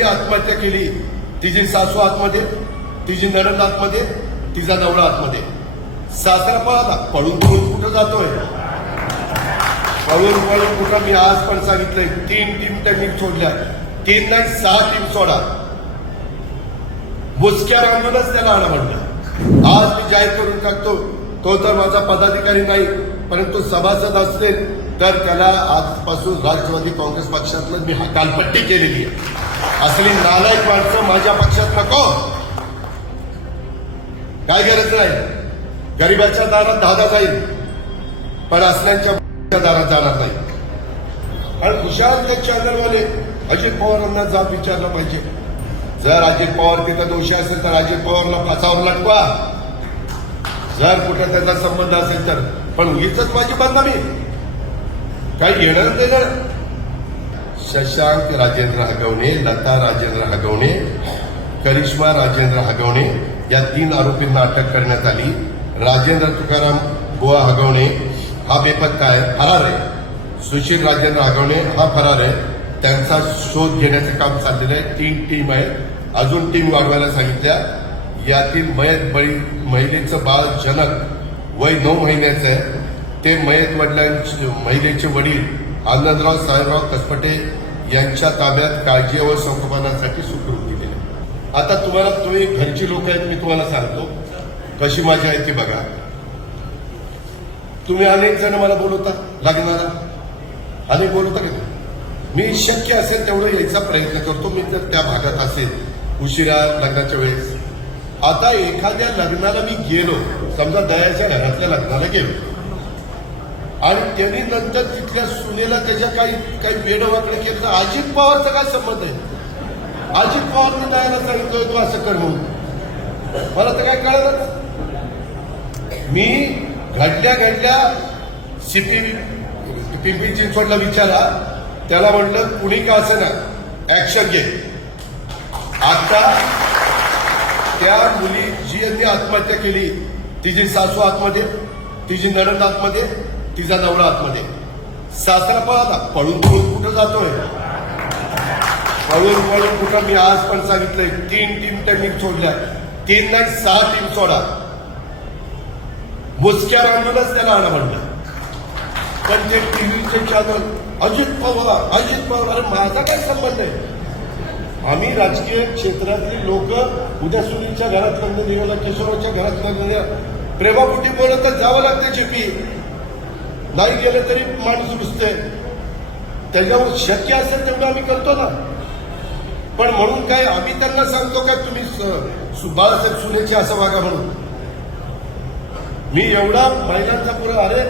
मुलींनी आत्महत्या केली तिची सासू आतमध्ये तिची नरद आतमध्ये तिचा नवरा आतमध्ये. सासरा पळाला पळून पळून कुठं जातोय? पळून पळून कुठं मी आज पण सांगितलंय तीन टीम त्यांनी सोडल्या तीन नाही सहा टीम सोडा. मुसक्या रांगूनच त्याला आणा म्हणलं आज मी जाहीर करून टाकतो तो तर माझा पदाधिकारी नाही परंतु सभासद असतील तर त्याला आजपासून राष्ट्रवादी काँग्रेस पक्षातलं मी कालपट्टी केलेली आहे. असली नालायक माणसं माझ्या पक्षात नको. काय गरज नाही. गरिबाच्या दारात दादा जाईल. पण असल्यांच्या दारात जाणार नाही. आणि खुशाल ते चॅनलवाले अजित पवारांना जाब विचारलं पाहिजे. जर अजित पवार तिथं दोषी असेल तर अजित पवारला फासावर लटवा जर कुठे त्याचा संबंध असेल तर. पण उगीच माझी बदनामी काही घेणं देणं शशांक राजेंद्र हगवणे लता राजेंद्र हगवणे करिश्मा राजेंद्र हगवणे या तीन आरोपींना अटक करण्यात आली. राजेंद्र तुकाराम गोवा हगवणे हा बेपत्ता आहे फरार आहे. सुशील राजेंद्र हगवणे हा फरार आहे. त्यांचा शोध घेण्याचं काम चाललेलं आहे. तीन टीम आहे अजून टीम वाढवायला सांगितल्या. यातील मयत बळी महिलेचं बाळ जनक वय नऊ महिन्याचं आहे. ते मयत वडिलांचे महिलेचे वडील आनंदराव साहेबराव कसपटे यांच्या ताब्यात काळजी व संगोपनासाठी सुखरूप दिलेले आता तुम्हाला तुम्ही घरची लोक आहेत मी तुम्हाला सांगतो. कशी माझी आहे ती बघा. तुम्ही अनेक जण मला बोलवता लग्नाला अनेक बोलवता का? मी शक्य असेल तेवढं यायचा प्रयत्न करतो मी जर त्या भागात असेल उशिरा लग्नाच्या वेळेस. आता एखाद्या लग्नाला मी गेलो समजा दयाच्या घरातल्या लग्नाला गेलो. आणि त्यांनी नंतर तिथल्या सुनेला त्याच्या काही काही वेड वाकडं केलं. तर अजित पवारचा काय संबंध आहे? अजित पवारने जायला सांगितलं तो असं कर म्हणून? मला तर काय कळलं मी घडल्या घडल्या सीपी पिंपरी चिंचवडला विचारा त्याला म्हटलं कुणी का असं ना ऍक्शन घे. आता त्या मुली जी यांनी आत्महत्या केली तिची सासू आतमध्ये तिची नणंद आतमध्ये तिचा नवरा आतमध्ये. सासरा पळाला पळून पळून कुठं जातोय? पळून पळून कुठं मी आज पण सांगितलंय तीन टीम त्यांनी सोडल्या. तीन नाही सहा टीम सोडा. मुसक्या रांगूनच त्याला आणा म्हणलं पण ते टीव्हीचे चॅनल अजित पवार अजित पवार अरे माझा काय संबंध आहे? आम्ही राजकीय क्षेत्रातली लोक उद्या सुनीलच्या घरात लग्न निघालं किशोराच्या घरात लग्न निघालं. प्रेमापुटी बोलत तर जावं लागते चिपी नाही गेलं तरी माणूस रुजते. त्याच्यावर शक्य असेल तेवढं आम्ही करतो ना. पण म्हणून काय आम्ही त्यांना सांगतो काय तुम्ही बाळासाहेब सुनेचे असं वागा म्हणून. मी एवढा महिलांचा पुरा अरे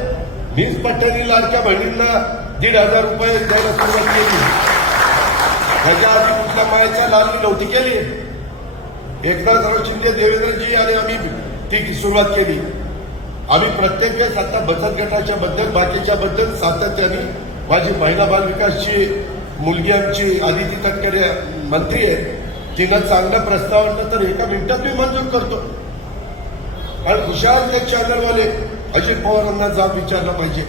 मीच पट्ट्यानी लाडक्या बहिणींना दीड हजार रुपये द्यायला सुरुवात केली. त्याच्या आधी कुठल्या मायाच्या लालनी नव्हती केली. एकनाथराव शिंदे देवेंद्रजी आणि आम्ही ती सुरुवात केली. आम्ही प्रत्येक वेळेस आता बचत गटाच्या बद्दल बाकीच्या बद्दल सातत्याने माझी महिला बाल विकासची मुलगी आमची आदिती तटकरे मंत्री आहे तिनं चांगला प्रस्ताव आणला तर एका मिनिटात मी मंजूर करतो. आणि हुशार ते चॅनलवाले अजित पवारांना जाब विचारलं पाहिजे.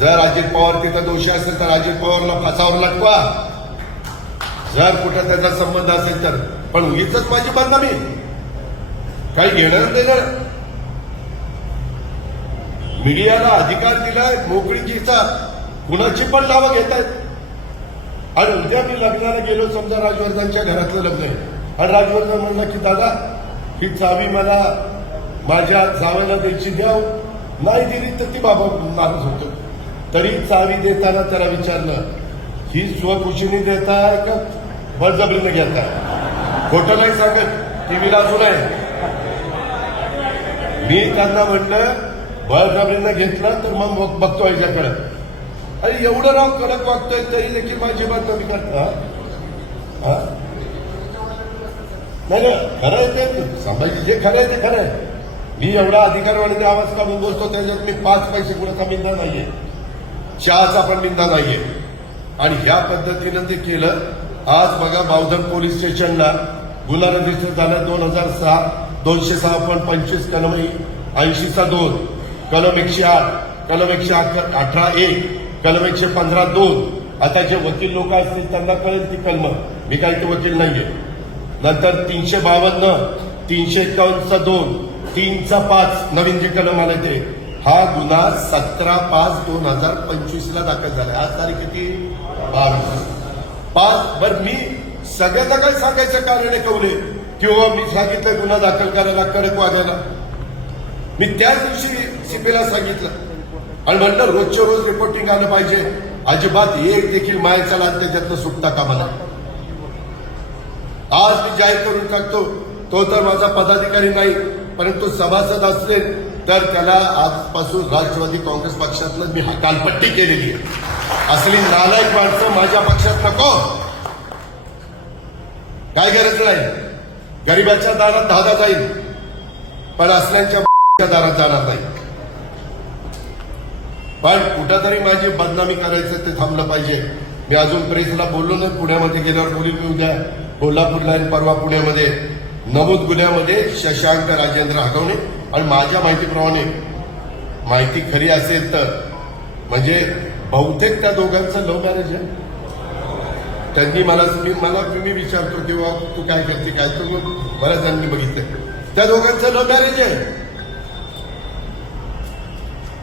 जर अजित पवार तिथं दोषी असेल तर अजित पवारला फासावर लागवा जर कुठे त्याचा संबंध असेल तर. पण उगीच माझी बदनामी काही घेणं देणं. मीडियाला अधिकार दिलाय मोकळीकीचा कुणाची पण नावं घेत आहेत आणि उद्या मी लग्नाला गेलो समजा राजवर्धनच्या घरातलं लग्न आहे. आणि राजवर्धन म्हणलं की दादा ही चावी मला माझ्या जावेला द्यायची द्याव. नाही दिली तर ती बाबा नाराज होतो. तरी चावी देताना त्याला विचारलं ही स्वखुशीने देताय का बळजबरीने घेताय? खोटं नाही सांगत टीव्हीला अजून आहे. मी त्यांना म्हणलं बळजबरीनं घेतलं तर मग मग बघतो याच्याकडे. अरे एवढं राव कडक वागतोय तरी देखील माझी बात कमी करता नाही नाही खरं आहे ते. संभाजी जे खरं आहे ते खरं आहे. मी एवढा अधिकारवाणीने आवाज काढून बोलतो त्याच्यात मी पाच पैसे कुणाचा मिंदा नाहीये. चहाचा पण मिंदा नाहीये. आणि ह्या पद्धतीनं ते केलं. आज बघा बावधन पोलीस स्टेशनला गुन्हा रजिस्टर झाला दोन हजार सहा दोनशे सहा पण पंचवीस कलम ऐंशीचा दोन. कलम एकशे आठ कलम एकशे अठरा एक कलम एकशे पंधरा दोन. आता जे वकील लोक असतील त्यांना कळेल ती कलम. मी काही ते वकील नाहीये. नंतर तीनशे बावन्न तीनशे एकावन्नचा दोन तीनचा पाच नवीन जे कलम आले ते. हा गुन्हा सतरा पाच दोन हजार पंचवीस ला दाखल झाला. आज तारीख किती? बावीस. पाच बर मी सगळ्यांना काय सांगायचं कारण कवले किंवा हो, मी सांगितलं गुन्हा दाखल करायला कडक वागायला. मी त्याच दिवशी सीबीला सांगितलं. आणि म्हणलं रोजच्या रोज रिपोर्टिंग आलं पाहिजे. अजिबात एक देखील मायाचा लागते त्यातनं सुटता कामा नये. आज मी जाहीर करून टाकतो तो तर माझा पदाधिकारी नाही परंतु सभासद असेल तर त्याला आजपासून राष्ट्रवादी काँग्रेस पक्षातलं मी कालपट्टी केलेली आहे. असली नालायक माणसं माझ्या पक्षात नको. काय गरज नाही. गरिबाच्या दारात धादा जाईल पण असल्यांच्या दारात जाणार नाही. पण कुठंतरी माझी बदनामी करायचं ते थांबलं पाहिजे. मी अजून प्रेसला बोललो ना पुण्यामध्ये गेल्यावर बोलील मी उद्या कोल्हापूरला आणि परवा पुण्यामध्ये. नमूद गुन्ह्यामध्ये शशांक राजेंद्र हगवणे आणि माझ्या माहितीप्रमाणे. माहिती खरी असेल तर. म्हणजे बहुतेक त्या दोघांचं लव्ह मॅरेज आहे. त्यांनी मला मी मला मी विचारतो की तू काय करते काय तू मला बऱ्याच जणांनी बघितलं. त्या दोघांचं लव्ह मॅरेज आहे.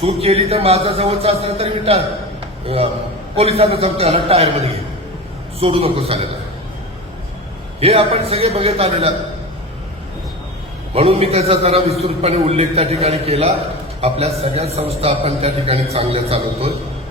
चूक केली तर माझा जवळचा असला तरी मी टायर पोलिसांना सांगतो ह्याला टायरमध्ये घे. सोडू नको सांगायला हे आपण सगळे बघत आलेला म्हणून मी त्याचा जरा विस्तृतपणे उल्लेख त्या ठिकाणी केला. आपल्या सगळ्या संस्था आपण त्या ठिकाणी चांगल्या चालवतोय.